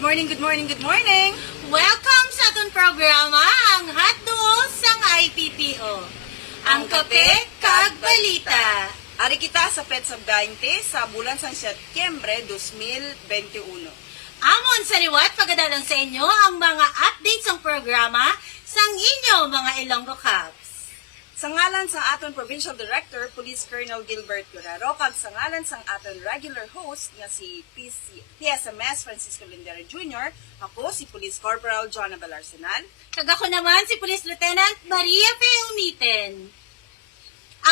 Good morning, good morning, good morning! Welcome sa atong programa, ang Hotdog sang IPPO. Ang kape kag balita. Ari kita sa Petsab 20 sa bulan sa Setyembre 2021. Amon sa liwat pagadalan sa inyo ang mga updates ng programa sang inyo mga Ilonggo Cubs. Sa ngalan sa aton Provincial Director, Police Colonel Gilbert Guerrero, kag sa ngalan sang aton regular host nga si PSMS Francisco Lindera Jr., ako si Police Corporal John Abalarsenal. Kag ako naman si Police Lieutenant Maria P. Umiten.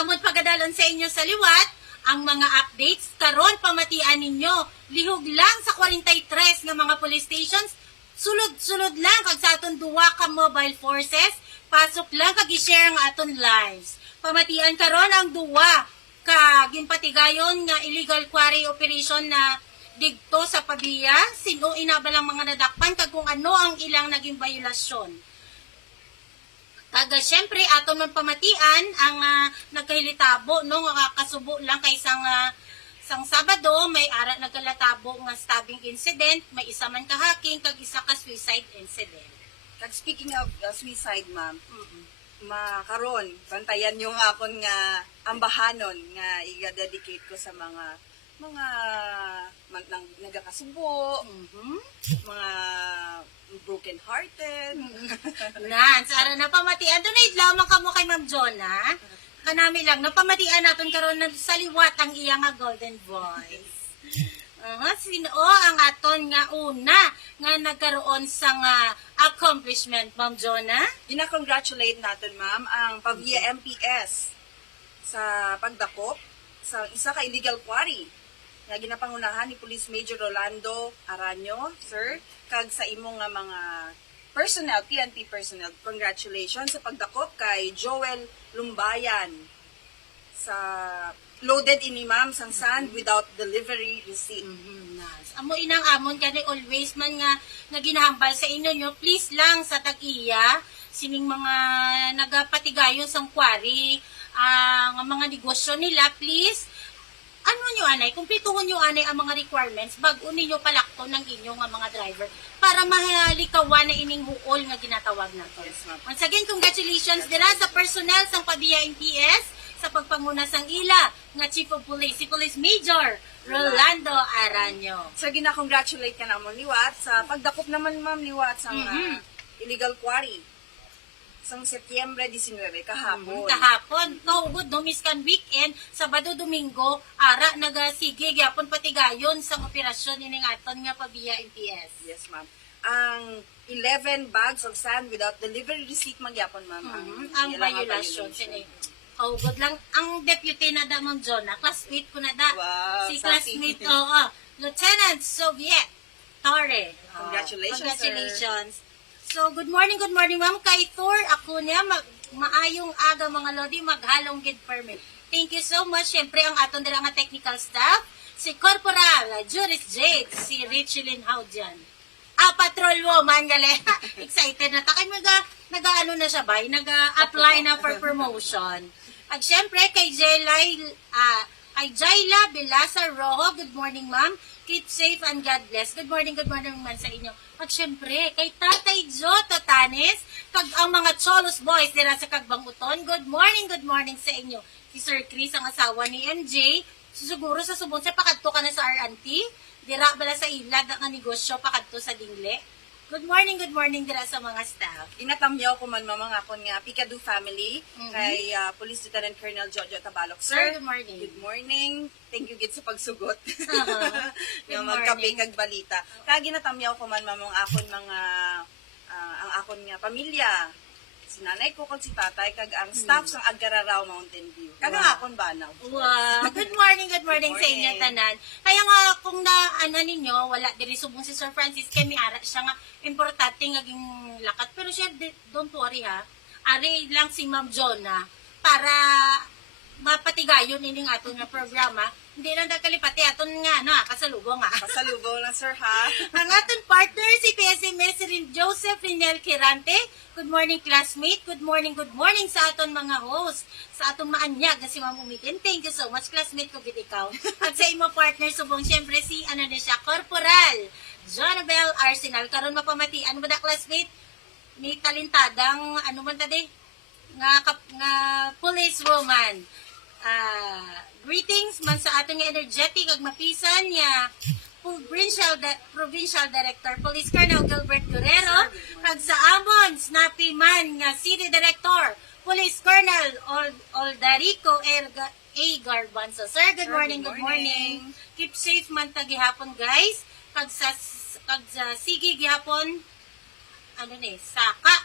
Amon pagadalan sa inyo sa liwat, ang mga updates karon pamatian ninyo. Lihog lang sa 43 nga mga police stations, sulod-sulod lang kag sa aton duwa ka mobile forces, pasok lang kag i-share ang aton lives. Pamatian karon ang duwa ka ginpatigayon nga illegal quarry operation na digto sa Pabia, sino inabalang mga nadakpan kag kung ano ang ilang naging violasyon. Kag syempre aton man pamatian ang nagkahilitabo no nga kasubo lang kay sang Sabado may ara nagkalatabo nga stabbing incident, may isa man ka-hacking kag isa ka suicide incident. Kag speaking of suicide, ma'am, makaron bantayan yung akon nga ambahanon nga i-dedicate ko sa mga nagakasubo, mga broken hearted. Nan, sa ara na pamatian dunay lamang kamo kay Ma'am Jonah. Kanami lang napamatian naton karon sa liwat ang iya nga golden voice. Sino ang aton nga una nga nagkaroon sa nga accomplishment, Ma'am Jonah? Gina-congratulate natin, ma'am, ang Pavia MPS sa pagdakop sa isa ka illegal quarry nga ginapangunahan ni Police Major Rolando Aranyo, sir, kag sa imong nga mga personnel, PNP personnel. Congratulations sa pagdakop kay Joel Lumbayan sa loaded ini, ma'am, sang sand without delivery receipt. Nice. Amo inang amon kani always man nga ginahambal sa inyo nyo, please lang sa tag-iya sining mga nagapatigayon sang quarry, nga mga negosyo nila, please ano nyo anay, kumpletuhon nyo anay ang mga requirements bago ninyo palakto ng inyong mga driver para mahalikawan na ining huol nga ginatawag nato. Yes, ma'am. Once again, congratulations dira sa personnel sang Pabia NPS sa pagpanguna sang ila nga Chief of Police, si Police Major Rolando Aranyo. So, gina-congratulate ka naman, Liwat, sa pagdakop naman, ma'am, Liwat, sa illegal quarry. Sang Setyembre 19, kahapon. Kahapon, kahugod no miskan weekend, Sabado, Domingo, ara nagasige gyapon patigayon sa operasyon ining aton nga Pabia NPS. Yes, ma'am. Ang 11 bags of sand without delivery receipt magyapon, ma'am. Ang violation sini. Kahugod lang ang deputy na da, Ma'am Jonah, classmate ko na da. Wow, si sabi. classmate Lieutenant Soviet Torre. Congratulations, Congratulations. So, good morning, ma'am. Kay Thor, ako niya, maayong aga mga lodi, maghalong gid permit. Thank you so much. Siyempre, ang aton dala nga technical staff, si Corporal Juris Jade, si Richelyn Haudian. Patrol woman, gali. Excited na. Takay nag-ano na siya ba? Nag-apply na for promotion. At siyempre, kay Jayla Belasa Rojo, good morning, ma'am. Keep safe and God bless. Good morning man sa inyo. At syempre, kay Tatay Jo Totanes, kag ang mga Cholos boys dira sa Kagbanguton, good morning sa inyo. Si Sir Chris, ang asawa ni MJ, siguro sa subon sa pakadto ka na sa RNT, dira bala sa ilad ang negosyo pakadto sa Dingle. Good morning dira sa mga staff. Inatamyaw ko man, mamang akon nga Picado family, kay Police Lieutenant Colonel Jojo Tabalok. Sir, good morning. Good morning. Thank you gid sa pagsugot. Good Nga magkape kag balita. Kaya ginatamyaw ko man, mamang akon mga, ang akon nga pamilya. Si nanay ko kag si tatay kag ang staff sang Agararaw Mountain View. Kag ang akon banaw. Wow. Good morning sa inyo tanan. Kaya nga kung ninyo, wala diri subong si Sir Francis kay miara siya nga importante nga ging lakat. Pero siya don't worry ha. Ari lang si Ma'am Jonah para mapatigayon ining aton nga programa Hindi lang kalipati aton nga no, kasalubong ah. Pasalubong lang, sir, ha? Ang aton partner si PSMS rin Joseph Rinel Quirante. Good morning classmate. Good morning sa aton mga host. Sa aton maanyag na si Ma'am Umitin. Thank you so much classmate ko gid ikaw. At sa imo partner subong syempre si ano na siya Corporal Jonabel Arsenal. Karon mapamatian mo da classmate ni talentadang ano man tadi nga police woman. Greetings man sa atong energetic ag mapisan niya Provincial Director Police Colonel Gilbert Guerrero kag sa amon snappy man nga City Director Police Colonel Oldarico A. Garbanzo. Sir, good morning. Keep safe man ta gihapon guys. Kag sa sige gihapon ano ni saka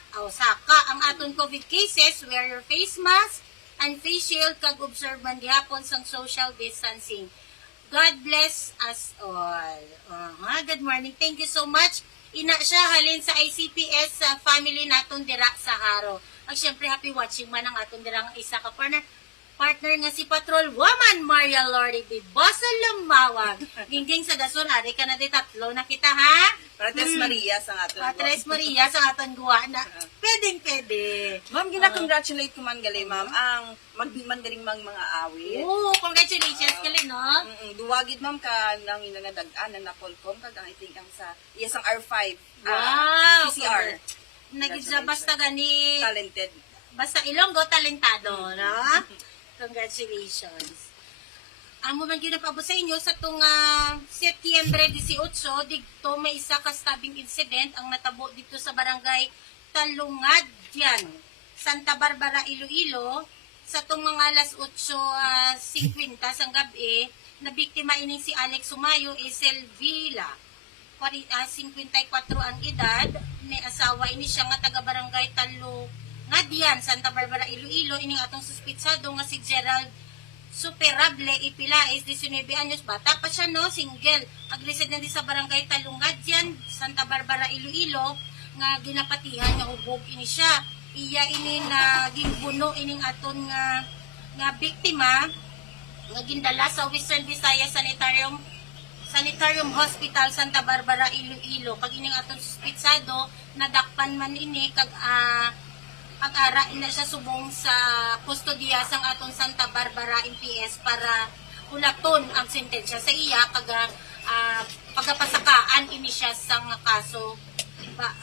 ang aton COVID cases, wear your face mask and face shield kag observe man gihapon sang social distancing. God bless us all. Good morning. Thank you so much. Ina siya halin sa ICPS sa family naton dira sa Haro. At syempre happy watching man ang aton dirang isa ka partner nga si Patrol Woman Maria Lordy di Bosol Lumawag. Gingging sa dason ari ka na di tatlo na kita ha. Patres Maria sa aton. Patres Maria sa aton guwa na. Pwede. Ma'am, gina-congratulate ko man gali, ma'am, ang magmandaring mga awit. Oh, congratulations gali no. Duwagid, ma'am, ka nang inanadagaan na napolcom kag ang I think ang sa iyasang R5. Wow. PCR. Nagisa basta gani Talented. basta Ilonggo talentado, no? Congratulations. Amo man gyud napabot sa inyo sa tung Setyembre 18 didto may isa ka stabbing incident ang natabo dito sa barangay Talungad diyan, Santa Barbara, Iloilo sa tung mga alas 8:50 sang gabi na biktima ining si Alex Sumayo Isel Villa. 54 ang edad, may asawa ini siya nga taga barangay Talungad diyan, Santa Barbara, Iloilo. Ining atong suspitsado nga si Gerald Superable Ipilais, 19 anyos, bata pa siya no, single. Ag-residente sa barangay Talungad diyan, Santa Barbara, Iloilo, nga ginapatihan nga hubog ini siya. Iya ini na gimbuno ining aton nga biktima nga gindala sa Western Visayas Sanitarium Hospital Santa Barbara, Iloilo. Kag ining aton suspitsado nadakpan man ini kag pag-ara na siya subong sa kustodiya sang aton Santa Barbara MPS para ulaton ang sentensya sa iya kag pagapasakaan ini siya sang kaso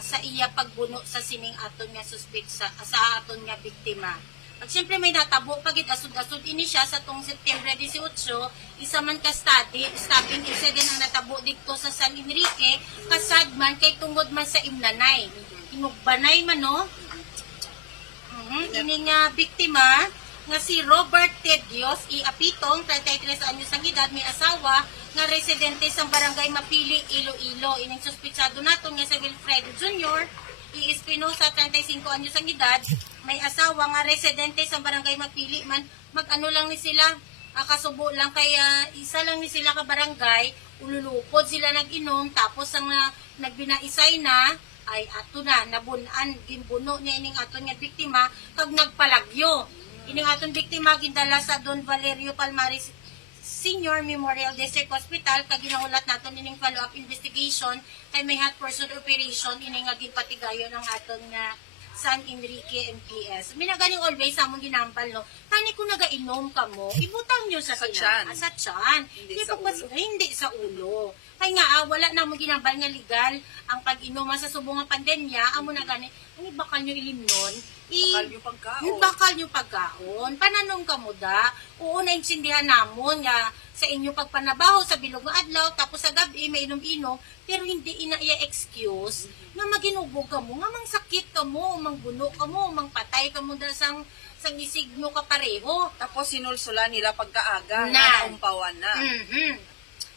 sa iya pagbuno sa sining aton nga suspect sa aton nga biktima. At syempre may natabo pagit asud-asud ini siya sa tong Setyembre 18, isa man ka stabbing incident ang natabo dito sa San Enrique, kasad man kay tungod man sa imnanay. Inugbanay man no. Ini nga biktima nga si Robert Tedios Apitong, 33 anyos ang edad, may asawa nga residente sa barangay Mapili, Iloilo. Ining suspitsado naton nga si Wilfredo Jr. Espinosa, 35 anyos ang edad, may asawa nga residente sa barangay Mapili man. Mag-ano lang ni sila, kasubo lang kaya isa lang ni sila ka barangay, ululupod sila nag-inom tapos ang nagbinaisay na ay ato na nabunan gimbuno niya ining aton nga biktima kag nagpalagyo. Ining aton biktima gindala sa Don Valerio Palmares Senior Memorial District Hospital kag ginahulat naton ining follow-up investigation kay may hot pursuit operation ining nga ginpatigayon ng aton nga San Enrique MPS. Minagaling always among ginambal no. Tani kung nagainom ka mo, ibutang nyo sa tiyan. Sa tiyan. Hindi sa ulo. Kaya nga, wala na mo ginambal nga legal ang pag-inom sa subong nga pandemya, amo na gani, ang ibakal nyo ilimnon, bakal nyo pagkaon. Pananong ka mo da, oo naintindihan namon nga sa inyo pagpanabaho sa bilog nga adlaw, tapos sa gabi may inom-inom, pero hindi ina-iya excuse nga maginubog ka mo, nga mangsakit ka mo, mangbuno ka mo, mangpatay ka mo da sang isigno ka pareho. Tapos sinulsula nila pagkaaga Na. umpawan na.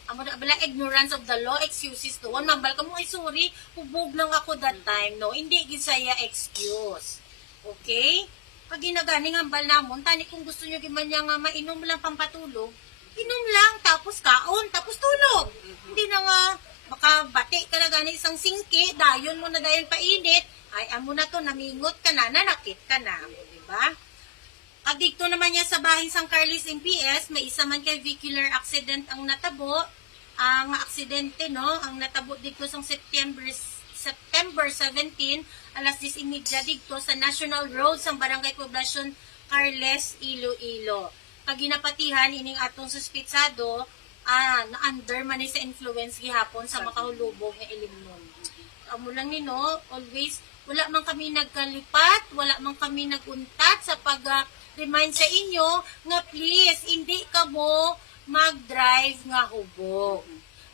Amo na bala ignorance of the law, excuses doon. Mambal ka mo, ay sorry, hubog lang ako that time, no? Hindi gisaya excuse. Okay? Pag ginagani nga ambal namon, tani kung gusto nyo giman niya nga mainom lang pampatulog, inom lang, tapos kaon, tapos tulog. Hindi na nga, baka bati ka na gani isang singki, dayon mo na dayon painit, ay amo na to, namingot ka na, nanakit ka na. Diba? Dito naman niya sa bahay San Carlos MPS, may isa man kay vehicular accident ang natabo. Ang aksidente, no, ang natabo dito sa September 17, alas 10:30 dito sa National Road sa Barangay Poblacion, Carles, Iloilo. Ginapatihan ining atong suspitsado na under man ni sa influence gihapon sa makahulubog nga ilimnon. Amo lang ni no, always wala man kami nagkalipat, wala man kami naguntat sa pag-remind sa inyo nga please hindi ka mo mag-drive nga hubog.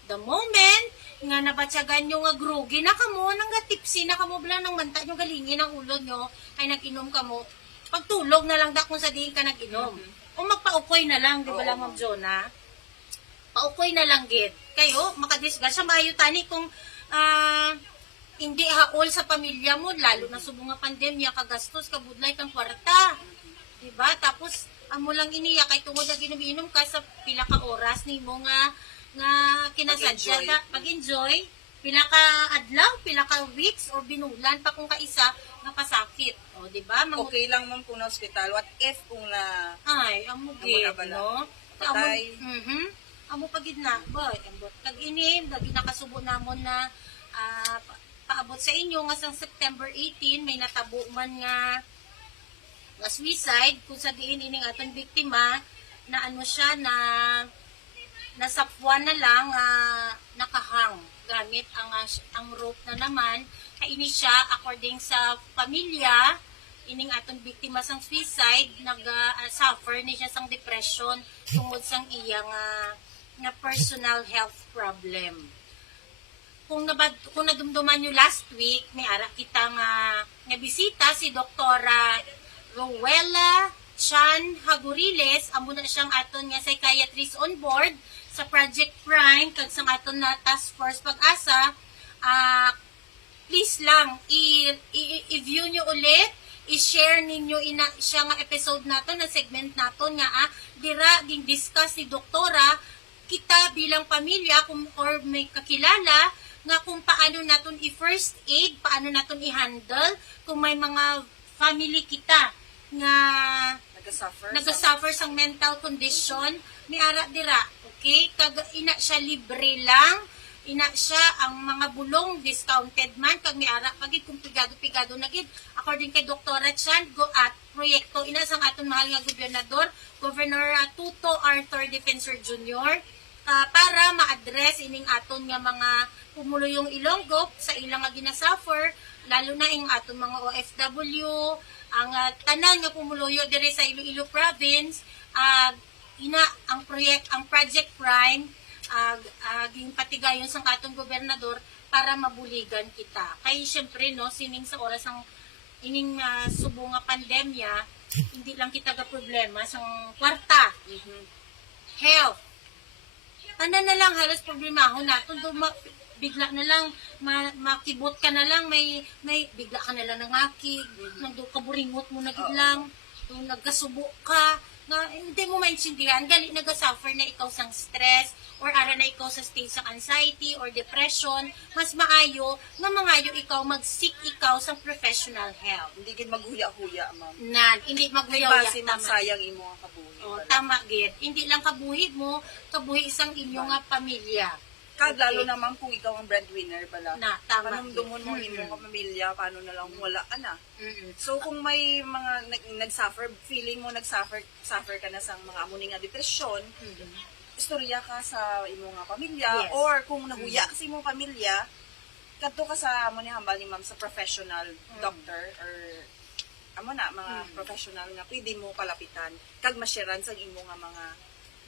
The moment nga nabatsagan nyo nga grugi na kamo, nang tipsy na kamo bala nang manta nyo galingin ang ulo nyo, ay nag-inom kamo, pagtulog na lang kung sa diin ka nag-inom. O magpa-ukoy na lang, di ba lang Ma'am Jonah? Pa-ukoy na lang gid. Kayo, makadisgrasya, maayo tani kung hindi haol sa pamilya mo, lalo na subong nga pandemya, kagastos, kabudlay kang kwarta. Diba? Tapos, amo lang iniya, kay tungod na ginuminom ka sa pila ka oras ni mo nga kinasadya ka, pag-enjoy, pila ka adlaw, pila ka weeks, o binulan pa kung kaisa, napasakit. O, diba? Okay lang ma'am kung na hospital. What if kung na... Ay, amo gid, no? Patay. Amo pagid na, boy, ambot tag-inim, lagi nakasubo namon na paabot sa inyo nga sang September 18 may natabo man nga suicide kung sa diin ining atong biktima na ano siya na nasapwan na lang nakahang gamit ang rope na naman kaini siya according sa pamilya ining atong biktima sang suicide suffer ni siya sang depression tungod sang iyang na personal health problem. Kung nadumduman nyo last week, may ara kita nga bisita si Doktora Rowella Chan Haguriles, amo na siyang aton nga psychiatrist on board sa Project Prime kag sa aton na Task Force Pag-asa. Please lang i-view nyo ulit, i-share ninyo siya nga episode nato na segment nato nga dira din discuss si doktora kita bilang pamilya or may kakilala nga kung paano naton i-first aid, paano naton i-handle kung may mga family kita nga nagasuffer sang mental condition, may ara dira, okay? Ina siya libre lang, ina siya ang mga bulong discounted man, kag may ara pagid kung pigado na gid according kay Doktora Chan go at proyekto ina sang aton mahal nga gobernador, Governor Tuto Arthur Defensor Jr. Para ma-address ining aton nga mga pumuluyong Ilonggo sa ilang nga ginasuffer, lalo na ing aton mga OFW, ang tanan nga pumuluyo diri sa Iloilo province, ang Project Prime ginpatigayon sang atong gobernador para mabuligan kita. Kay syempre no sining sa oras ang ining subo nga pandemya, hindi lang kita ga problema sang kwarta, health. Tanan na lang halos problemahon naton bigla na lang makibot ka na lang may bigla ka na lang nangakig kaburingot mo na gidlang nagkasubo ka na hindi mo maintindihan gali nagasuffer na ikaw sang stress or ara na ikaw sa stage ng anxiety or depression, mas maayo nga mangayo ikaw mag-seek ikaw sa professional help. Hindi gid maghuya-huya ma'am. Hindi maghuya-huya. Base magsayang imo ang kabuhi. Tama gid. Hindi lang kabuhid mo, kabuhi isang inyo nga pamilya. Kag lalo na ma'am kung ikaw ang breadwinner pala. Tama. Panumdumon mo imo nga pamilya, paano na lang wala ka na. So kung may mga nag-suffer, feeling mo nag-suffer ka na sa mga amo nga depression, istorya ka sa imo nga pamilya, yes. Or kung nahuya ka sa imong pamilya, kadto ka sa amo ni hambal ni ma'am sa professional doctor or amo na mga professional nga pwede mo palapitan kag ma-sharean sa imo nga mga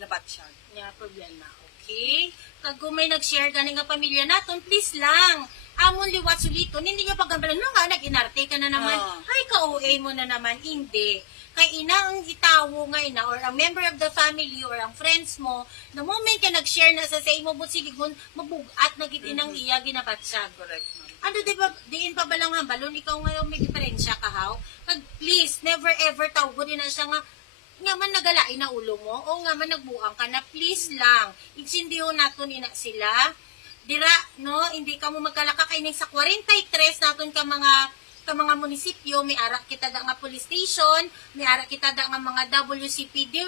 nabatsyag. Problema. Okay? Kag kung may nag-share gani nga pamilya naton, please lang. Amon liwat suliton, hindi nga paggambalan nga nag-inarte ka na naman. Ay ka-OA mo na naman, hindi. Kay ina ang itawo nga ina or a member of the family or ang friends mo, the moment ka nag-share na sa imo but siligon, mabugat na gid inang iya ginabatsag. Correct, ma'am. Ano diin pa balang hambalon ikaw ngayon may diferensya ka haw? Kag please never ever tawgon na siya nga man nagalain na ulo mo o nga man nagbuang ka na, please lang insindiho naton ina sila dira no, hindi ka mo magkalaka kaining sa 43 naton ka mga ka mga munisipyo, may ara kita da nga police station, may ara kita da nga mga WCPD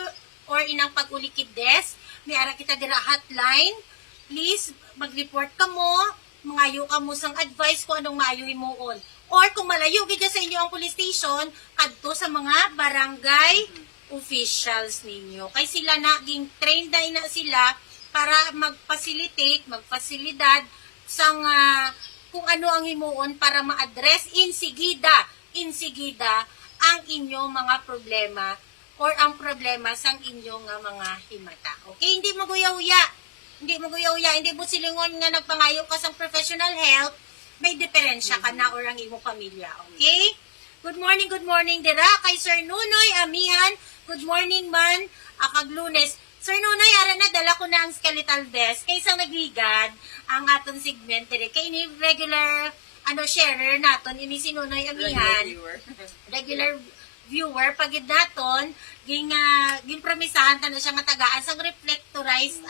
or inang pag-ulikid desk, may ara kita dira hotline. Please, mag-report ka mo, mangayo ka mo sang advice kung anong maayo himuon. Or kung malayo gid sa inyo ang police station, kadto sa mga barangay officials ninyo. Kay sila na ging trained na sila para mag-facilitate, magfasilidad sang kung ano ang himuon para ma-address insigida ang inyong mga problema or ang problema sang inyong mga himata. Okay, hindi maguyaw-uya. Hindi mo silingon nga nagpangayo ka sang professional help, may diferensya ka na or ang imong pamilya. Okay? Good morning dira kay Sir Nunoy Amihan. Good morning man, akag Lunes. Sir Nunoy, ara na dala ko na ang skeletal desk kaysa nagligad ang aton segment dire kay ni regular sharer naton ini si Nunoy Amihan. Regular viewer pagid naton ging promisahan ta na siya nga tagaan sang reflectorized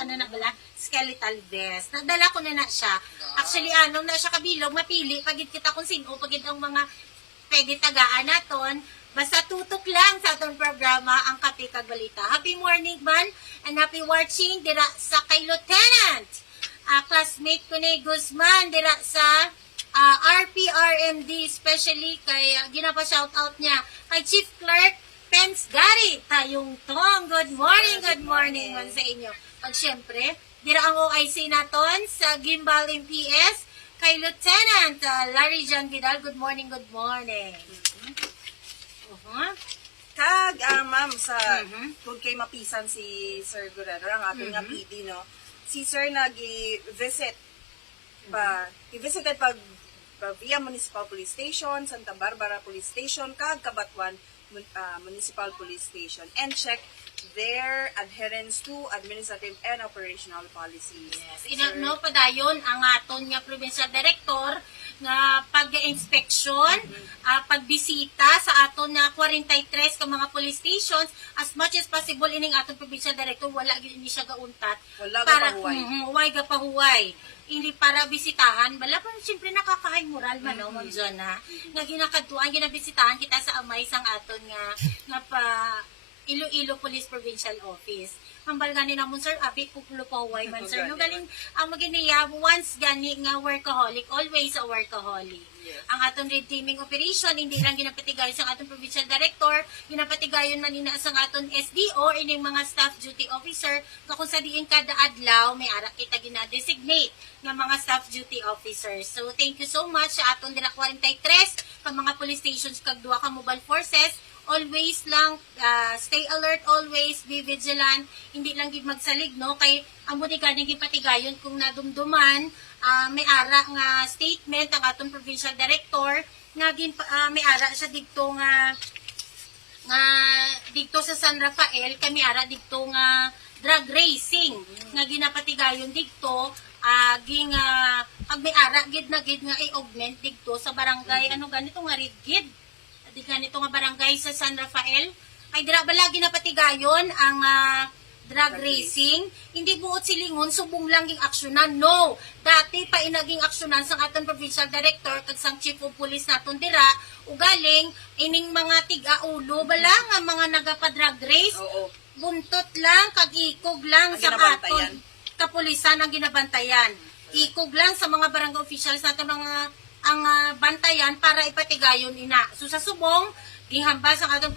skeletal desk. Nadala ko na siya. Actually anong na siya kabilog mapili pagid kita kung sino pagid ang mga pwede tagaan naton. Basta tutok lang sa atong programa ang Kape kag Balita. Happy morning man and happy watching dira sa kay Lieutenant. Classmate ko ni Guzman dira sa RPRMD, especially kay ginapa-shoutout niya kay Chief Clerk Pence Gary tayong tong. Good morning man sa inyo. At syempre, dira ang OIC naton sa Gimbal MPS kay Lieutenant Larry John Vidal. Good morning. Kag, ma'am, sa kung kay mapisan si Sir Guerrero, ang ating nga PD, no? Si Sir nag-visit i-visited pag via Municipal Police Station, Santa Barbara Police Station, kag Kabatuan Municipal Police Station, and check their adherence to administrative and operational policies. Yes. Inagno padayon ang aton nga provincial director nga pag-inspection, pagbisita sa aton nga 43 ka mga police stations. As much as possible ining aton provincial director wala gid ni siya gauntat para gapahuway. Hindi para bisitahan, bala pa siyempre nakakahay moral man no Ma'am Jonna. Nga ginakadtuan ginabisitahan kita sa amay sang aton nga pa Iloilo Police Provincial Office. Hambal gani namon sir, abi kukulo pa huway man sir. No galing ang maginiya once gani nga workaholic, always a workaholic. Yes. Ang aton red teaming operation hindi lang ginapatigayon sa aton provincial director, ginapatigayon man ina sa aton SDO ining mga staff duty officer nga kung sa diin kada adlaw may ara kita gina-designate nga mga staff duty officers. So thank you so much sa aton dira 43 ka mga police stations kag duha ka mobile forces. Always lang, stay alert, always be vigilant, hindi lang gid magsalig, no? Kay ang muni ganing gipatigayon kung nadumduman, may ara nga statement ang atong provincial director nga may ara siya didto nga didto sa San Rafael kami ara didto nga drug racing nga ginapatigayon didto pag may ara gid na i-augment didto sa barangay ano ganito nga rigid di ganito nga barangay sa San Rafael ay dira balagi na patigayon ang drug racing, hindi buot silingon subong lang ging aksyonan. No, dati pa inaging aksyonan sang aton provincial director kag sang chief of police naton dira ugaling ining mga tig-aulo bala nga mga nagapa-drug race. Oo. Buntot lang kag ikog lang Ang sa ginabantayan. aton kapulisan ang ginabantayan. Ikog lang sa mga barangay officials naton ang bantayan para ipatigayon ina. So sa subong ginghamba sang atong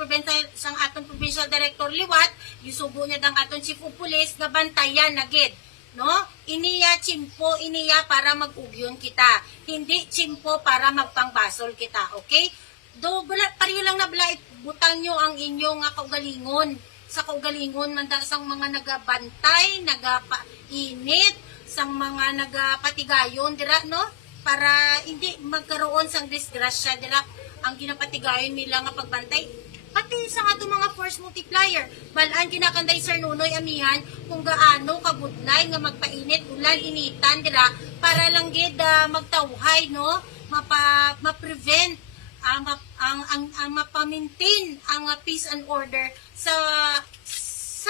provincial director liwat, gisugo niya dang atong chief of police nga bantayan na gid, no? Iniya chimpo iniya para mag-ugyon kita. Hindi chimpo para magpangbasol kita, okay? Do pareho lang na bala butang nyo ang inyong kaugalingon. Sa kaugalingon man sang mga nagabantay, nagapainit, sang mga nagapatigayon dira, no? Para hindi magkaroon sang disgrasya dira ang ginapatigayon nila nga pagbantay pati sa atong mga force multiplier balaan ginakanday Sir Nunoy Amihan kung gaano kabudlay nga magpainit ulan initan dira para lang gid magtawhay no ma-prevent ang mapa-maintain ang peace and order sa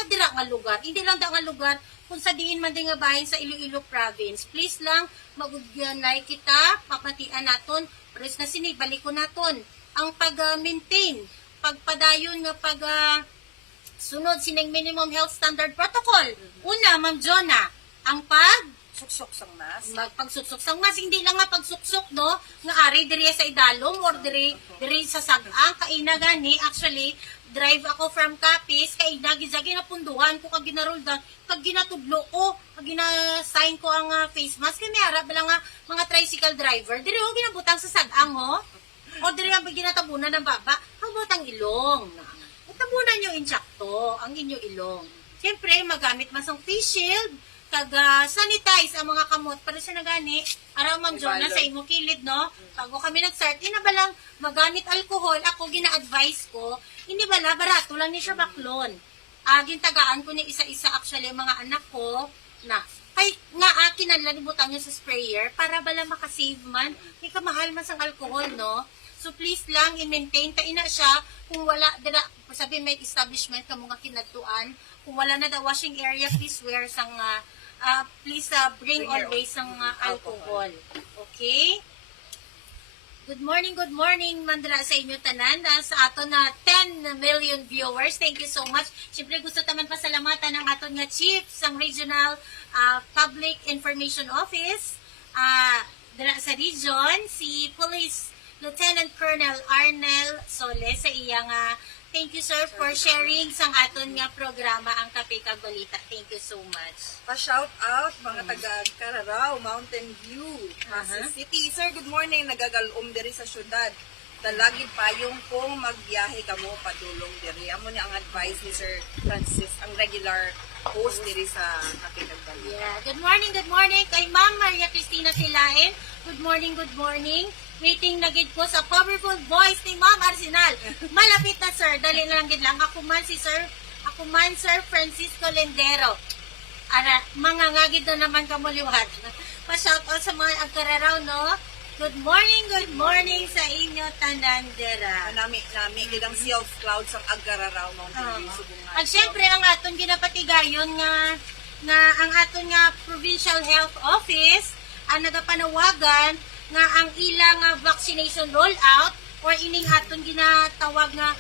dira nga lugar hindi lang da nga lugar kung sa diin man din nga bahin sa Iloilo Province. Please lang, mag-like kita, papatian naton, pares na sini, balik ko naton. Ang pag-maintain, pagpadayon nga sunod sining minimum health standard protocol. Una, Ma'am Jonah, ang Suksok sang mas. pagsuksok sang mas, hindi lang nga pagsuksok, no? Nga ari diri sa idalom or diri sa sagang kaina gani. Actually, drive ako from Capiz, kaina gizagi na punduhan ko kag ginaruldan, kag ginatudlo ko, kag gina-sign ko ang face mask kay may harap lang nga mga tricycle driver. Diri ho ginabutang sa sagang ho. O diri ang ginatabunan ng baba, habot ang ilong. Tabunan nyo insakto ang inyo ilong. Siyempre, magamit mas ang face shield, kag sanitize ang mga kamot para sa nagani araw Ma'am Jonah sa imo kilid, no? Bago kami nag-start, inabalang magamit alcohol, ako gina-advise ko, hindi bala barato lang ni siya baklon. Gintagaan ko ni isa-isa actually mga anak ko na kay nga kinahanglan ibutang niyo sa sprayer para bala makasave man. Kay kamahal man sang alcohol, no? So please lang i-maintain ta ina siya kung wala dira sabi may establishment kamo nga kinadtuan, kung wala na the washing area, please wear sang please bring always ang alcohol. Okay? Good morning, Mandra sa inyo tanan. Sa ato na 10 million viewers. Thank you so much. Siyempre gusto taman pasalamatan ng aton nga chief sang Regional Public Information Office dira sa region, si Police Lieutenant Colonel Arnel Soles sa iyang thank you sir for sharing sang aton nga programa ang Kape Kag Balita. Thank you so much. Pa-shout out mga taga Cararao, Mountain View, Pasay City. Sir, good morning. Nagagalom diri sa syudad. Dalagid payong kung magbiyahe kamo padulong diri. Amo ni ang advice ni Sir Francis, ang regular host diri sa Kape Kag Balita. Yeah. Good morning kay Ma'am Maria Cristina Tilain. Good morning. Waiting na gid ko sa powerful voice ni Ma'am Arsenal. Malapit na sir, dali na lang gid lang. Ako man Sir Francisco Lendero. Ara, mga ngagid na naman kamo liwat. Pa-shout out sa mga agkararaw, no? Good morning sa inyo tanan dera. Nami gid ang self-cloud sang Aggararaw, Mountain View, Subungan. At syempre ang aton ginapatigayon nga ang aton nga Provincial Health Office ang nagapanawagan nga ang ilang vaccination rollout or ining aton ginatawag nga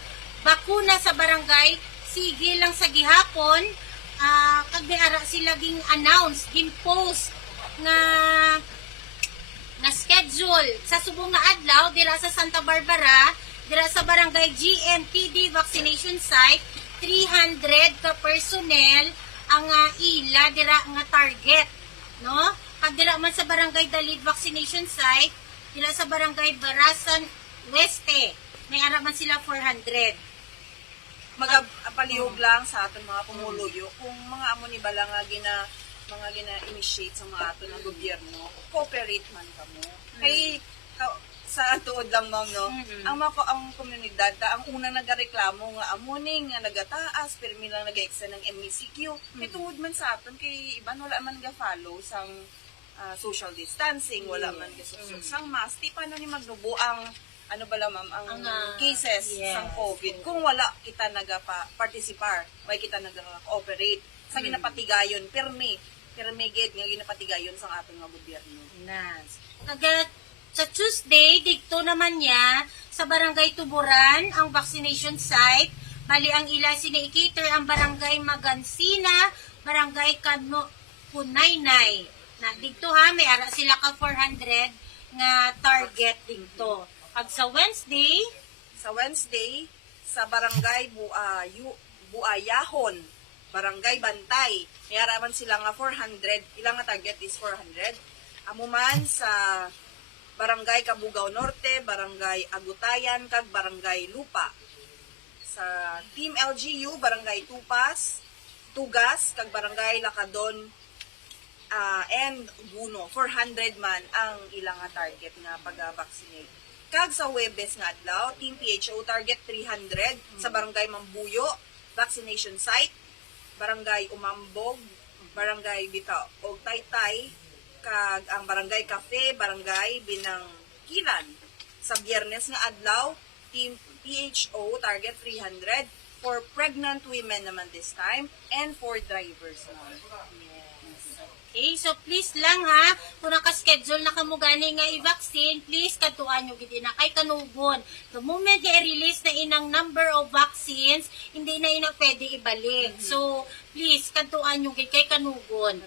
bakuna sa barangay, sige lang sa gihapon, kag ara sila ging announce, ging post na schedule sa subong nga adlaw dira sa Santa Barbara, dira sa barangay GMTD vaccination site, 300 ka personnel ang ila dira nga target, no? Kag dira man sa barangay Dalid vaccination site, dira sa barangay Barasan Weste, may ara man sila 400. Magapalihog lang sa aton mga pumuluyo kung mga amo ni bala nga mga gina-initiate sa mga ato ng gobyerno, cooperate man kamo. Kay sa tuod lang ma'am, no? Ang komunidad ang unang nagareklamo nga amuning nga nagataas pero lang nag-extend ng MECQ. May tungod man sa aton kay iban wala man ga-follow sang social distancing, wala man ga-susod sang mask. Di paano ni magnubo ang ano bala ma'am ang cases sang COVID kung wala kita naga-participar, may kita naga-cooperate sa ginapatigayon permi gid nga ginapatigayon sang aton nga gobyerno. Nas. Sa Tuesday, dito naman niya, sa Barangay Tuburan, ang vaccination site. Bali, ang ila sini-cater ang Barangay Magansina, Barangay Punaynay. Na, dito ha, may ara sila ka 400 nga target dito. Pag sa Wednesday, sa Barangay Buayahon, Barangay Bantay, may araman sila nga 400. Ilang nga target is 400. Amo man sa Barangay Kabugaw Norte, Barangay Agutayan, kag Barangay Lupa. Sa Team LGU, Barangay Tugas, kag Barangay Lakadon, and Guno. 400 man ang ilang target nga pag-vaccinate. Kag sa Huwebes nga adlaw, Team PHO target 300 sa Barangay Mambuyo, vaccination site, Barangay Umambog, Barangay Bitaw og Taytay, kag ang Barangay Cafe, Barangay Binangkilan. Sa Biyernes nga adlaw, Team PHO target 300 for pregnant women naman this time and for drivers naman. yes. Okay, so please lang ha, kung naka-schedule na kamo gani nga i-vaccine, please katuan nyo gid na kay kanugon. The moment i-release na inang number of vaccines, hindi na ina pwede ibalik. So please katuan nyo gid kay kanugon.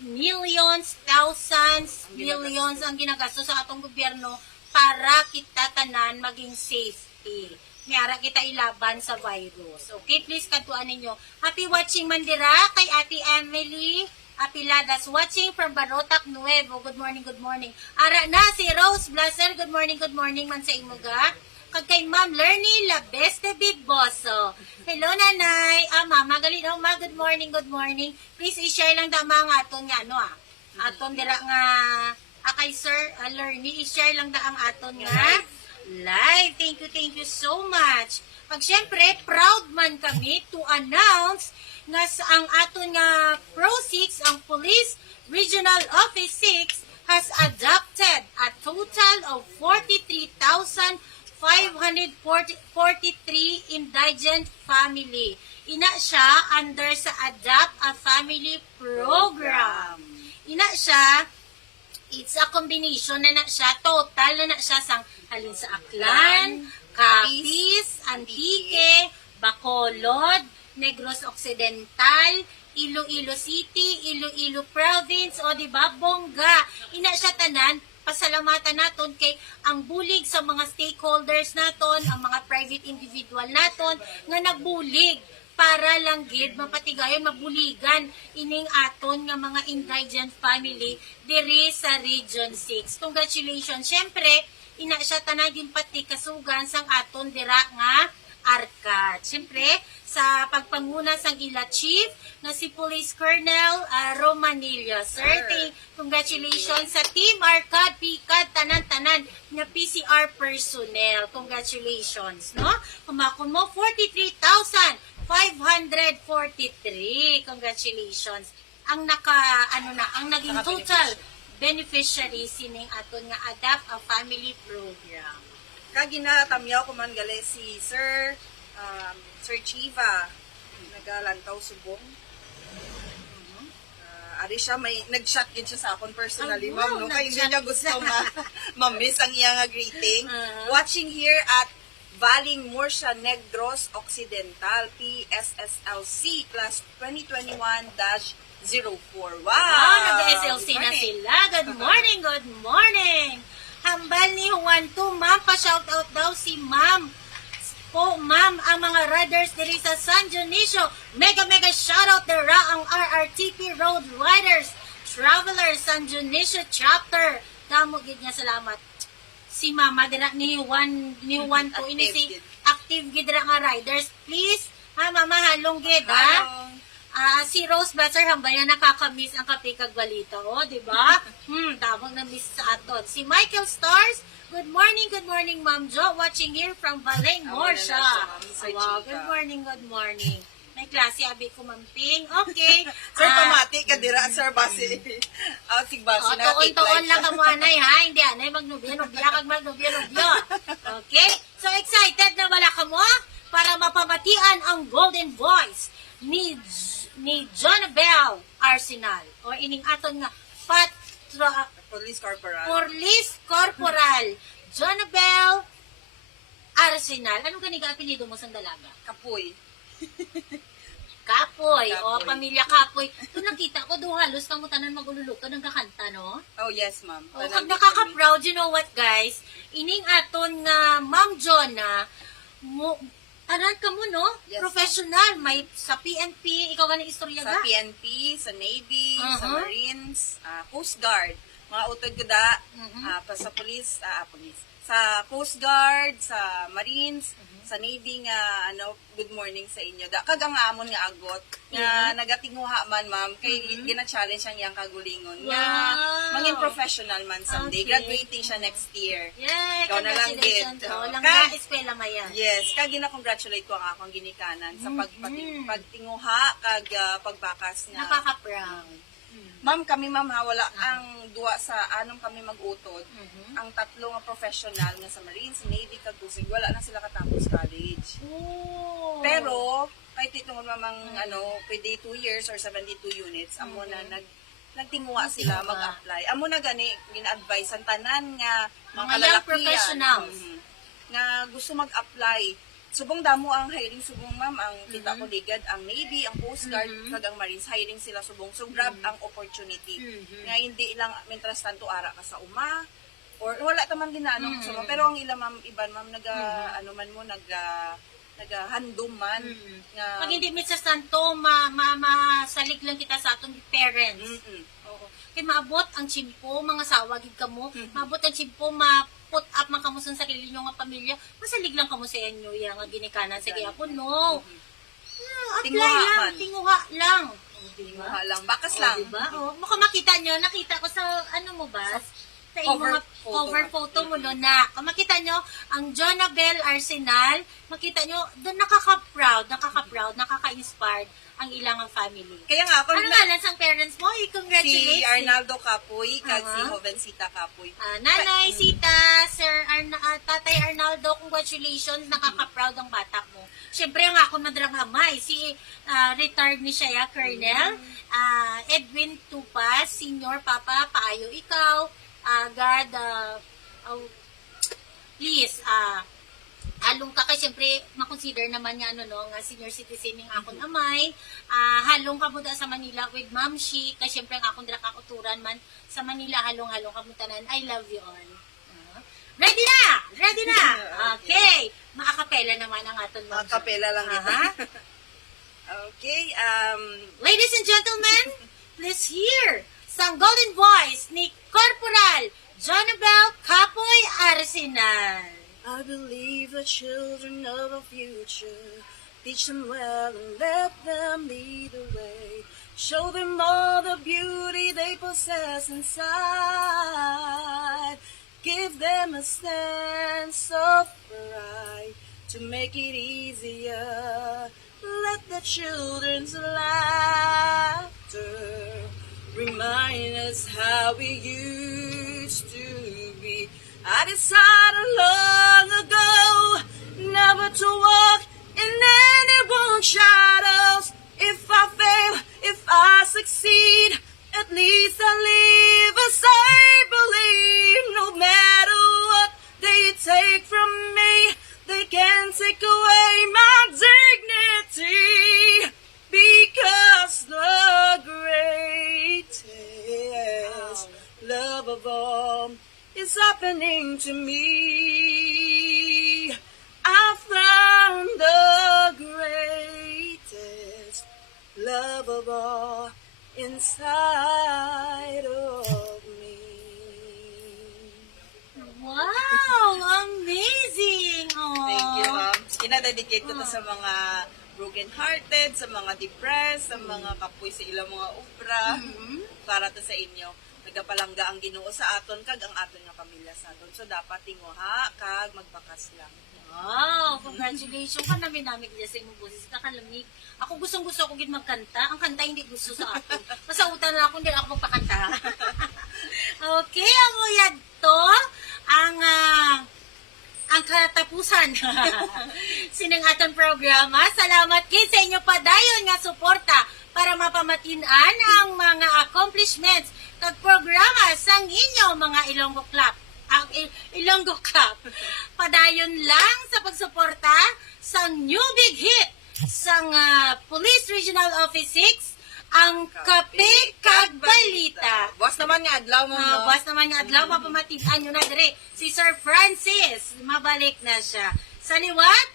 Millions, thousands, billions ang ginagastos sa atong gobyerno para kita tanan maging safety. Mayara kita ilaban sa virus. Okay, please katuan ninyo. Happy watching Mandira kay Ate Emily Apiladas watching from Barotac Nuevo. Good morning, good morning. Ara na si Rose Blaser. Good morning man sa imuga. Kag kay Ma'am Lerny Labeste Big Boss. So, hello nanay. Mama, galing daw ma. Good morning, good morning. Please i-share lang dama nga aton nga ano aton dira nga kay Sir Lerny i-share lang da ang aton nga live. Thank you so much. Pag syempre, proud man kami to announce nga sa ang aton nga Pro 6, ang Police Regional Office 6 has adopted a total of 43,543 indigent family. Ina siya under sa Adopt a Family Program. Ina siya, it's a combination na siya, total na siya sang halin sa Aklan, Capiz, Antique, Bacolod, Negros Occidental, Iloilo City, Iloilo Province, o diba, Bongga. Ina siya tanan, pasalamatan naton kay ang bulig sa mga stakeholders naton, ang mga private individual naton, nga nagbulig para lang gid mapatigayon mabuligan ining aton nga mga indigent family diri sa Region 6. Congratulations. Syempre, ina siya tanan din pati kasugan sang aton dira nga ARCAD. Syempre, sa pagpanguna sang ila chief na si Police Colonel Romanillo. Sir, congratulations sa Team ARCAD, PICAD, tanan-tanan na PCR personnel. Congratulations, no? Kumakon mo 43,543. Congratulations. Ang ang naging total beneficiary sining aton nga Adopt a Family Program. Kaginatamyaw ko man gali si Sir Chiva nagalantaw subong. Ari siya may nag-shot yun siya sa akon personally, ma'am, no? Kaya hindi niya gusto ma-miss ang iyang greeting. Watching here at Valing Murcia Negros Occidental PSSLC class 2021-04. Wow! Nag-SLC na sila. Good morning, good morning. Hambal ni Juan 2, ma'am, pa-shoutout daw si ma'am. Po, ma'am, ang mga riders diri sa San Dionisio. Mega shoutout dira ang RRTP Road Riders Travelers San Dionisio Chapter. Damo gid niya salamat. Si mama dira ni Juan 2 ini si active gid dira nga riders. Please, ha mama halong gid ha. Si Rose Blaser hambaya nakakamiss ang kape kag balita, oh, di ba? Tawag na miss sa aton. Si Michael Stars, good morning, Ma'am Jo, watching here from Baleng Murcia. Wow, good morning. May klase abi ko mamping. Okay. Sir, pamati ka dira, Sir Basi. Sigbasi na. Tuon lang ka mo, anay, ha? Hindi, anay, magnubya, kag magnubya. Okay? So, excited na wala ka mo para mapamatian ang golden voice ni Jonabel Arsenal o ining aton nga Police Corporal Jonabel Arsenal. Anong ganiga apelido mo sa dalaga? Kapoy. Kapoy. O pamilya Kapoy. Kung nakita ko do halos kamo tanan magululok ka nang kakanta, no? Oh yes, ma'am. O kag nakaka-proud, you know what guys? Ining aton nga Ma'am Jonna tanan ka mo, no? Yes. Professional. May sa PNP, ikaw ganang istorya Sa ga? PNP, sa Navy, sa Marines, Coast Guard, mga utod ko da, pa sa police, sa Coast Guard, sa Marines, sa Navy nga, good morning sa inyo. Da, kagang amon nga agot, nga nagatinguha man, ma'am, kay gina-challenge ang iyang kagulingon. Nga, maging professional man someday. Okay. Graduating siya next year. Yay! Ikaw na lang, Congratulations. Gid. O, lang Ka- na, eskwela maya. Yes, kag gina-congratulate ko ang akong ginikanan sa pagtinguha kag pagbakas nga. Nakaka-proud. Ma'am, kami ma'am ha, wala ang duwa sa anong kami mag-utod. Ang tatlo nga professional nga sa Marines, Navy, kag Kusig, wala na sila katapos college. Oh. Pero, kahit itong mamang pwede 2 years or 72 units, amo na nagtinguha sila Nagtinguha. mag-apply. Amo na gani gina-advise ang tanan nga Mga kalalakihan, young professionals. nga gusto mag-apply. Subong damo ang hiring subong ma'am, ang kita ko ligad ang Navy, ang Coast Guard, kag ang Marines hiring sila subong. So grab ang opportunity. Nga hindi lang mientras tanto ara ka sa uma or wala taman ginaano sa pero ang ila ma'am iban ma'am ano man mo nagahandom man nga Pag hindi Mr. Santo, masalig lang kita sa atong parents. Oo. Kaya maabot ang chimpo, mga sawagid ka mo, maabot ang chimpo, put up man kamo sa sarili nyo nga pamilya, masalig lang kamo sa inyo, yung nga ginikanan. Sige ako, no. Apply Tinguha lang, man. tinguha lang. Tinguha lang, bakas O, lang. diba? O, mukha makita nyo, nakita ko sa, ano mo ba? Sa Cover mga photo. cover photo mo no na. Kung makita nyo, ang Jonabel Arsenal, makita nyo, doon nakaka-proud, nakaka-inspired ang ilang family. Kaya nga ako Ano nga lang sang parents mo? si I-congratulate Arnaldo Capoy kag si Aha. Jovencita Capoy. Nanay, Sita, Tatay Arnaldo, congratulations, nakaka-proud ang bata mo. Siyempre, ang ako madrang amay, si retired ni siya, Colonel, Edwin Tupas, Senior Papa, paayo ikaw, God, please, halong ka kay siyempre makonsider naman niya nga senior citizen ng akong amay, halong ka muda sa Manila with Ma'am Shi, kay siyempre ang akong dra kakuturan man sa Manila, halong ka mutanan. I love you all. Ready na okay, maakapela naman ang aton Mga kapela lang ito. Aha. Okay, Ladies and gentlemen, please hear sang golden voice ni Corporal Jonabel Capoy Arsenal. I believe the children of the future. Teach them well and let them lead the way. Show them all the beauty they possess inside. Give them a sense of pride to make it easier. Let the children's laughter remind us how we used to be. I decided long ago never to walk in anyone's shadows. If I fail, if I succeed, at least I live as I believe. No matter what they take from me, they can't take away my dignity. Because the greatest love of all is happening to me. I found the greatest love of all inside of me. Wow! Amazing! Oh. Thank you, ma'am. Ina-dedicate ko to sa mga broken-hearted, sa mga depressed, sa mga kapoy sa ilang mga obra. Para to sa inyo. Nagapalangga ang Ginoo sa aton kag ang aton nga pamilya sa aton. So dapat tinguha kag magbakas lang. Wow! Congratulations ka namin niya sa imong boses. Nakalamig. Ako gustong-gusto ko gid magkanta. Ang kanta hindi gusto sa akin. Masautan na ako, hindi na ako magpakanta. Okay, ang uyad to, ang katapusan sinang atong programa. Salamat kay sa inyo padayon nga suporta para mapamatinan ang mga accomplishments kag programa sang inyo mga Ilonggo Club. Ang Ilonggo Club. Padayon lang sa pagsuporta sang new big hit sang Police Regional Office 6, ang Kape Kag Balita. Boss naman nga adlaw mo, no? Buwas naman nga adlaw, mapamatian nyo na dire. Si Sir Francis, mabalik na siya. Sa liwat,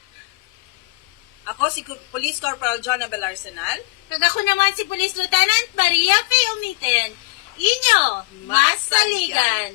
Ako si Police Corporal Jonabel Arsenal. kag ako naman si Police Lieutenant Maria P. Umiten. Inyo, Masaligan.